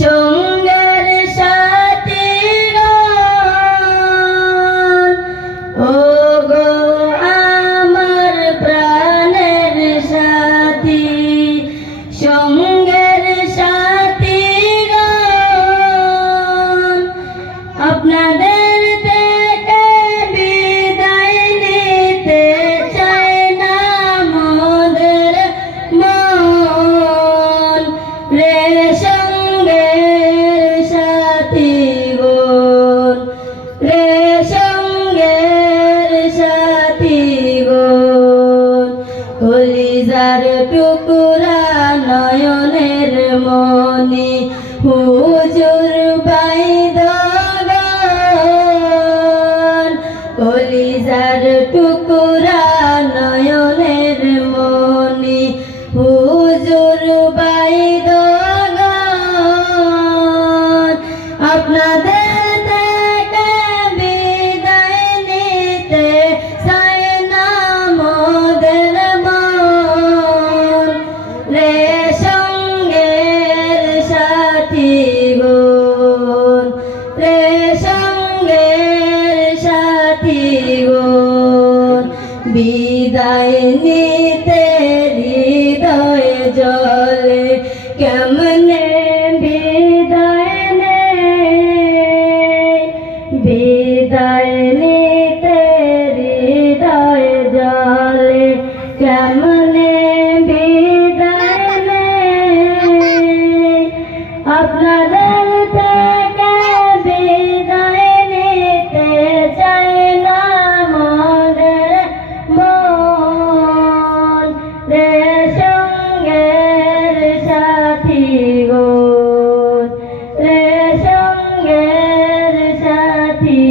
সঙ্গের সাথী ও গো আমার প্রাণের সাথী, সঙ্গের সাথী আপনাদের থেকে বিদায় নিতে চায় না মোদের মন রে। সঙ্গের সাথী গণ রে, সঙ্গের সাথী গণ, কলিজার টুকরা নয়নের মনি হুজুর বাইদগান, কলিজার টুকরা নয়নের মনি হুজুর বাইদগান, আপনাদের থেকে বিদায় নিতে চায় না মোদের মন রে। সঙ্গের সাথী গণ রে, সঙ্গের সাথী গণ, বিদায় নিতে হৃদয় জলে কেমনে বিদায় নেই, বিদায় নিতে হৃদয় জলে কেমনে বিদায় নেই, আপনাদের থেকে বিদায় নিতে চাই না মোদের মন রে। সঙ্গের সাথী গণ রে, সঙ্গের সাথী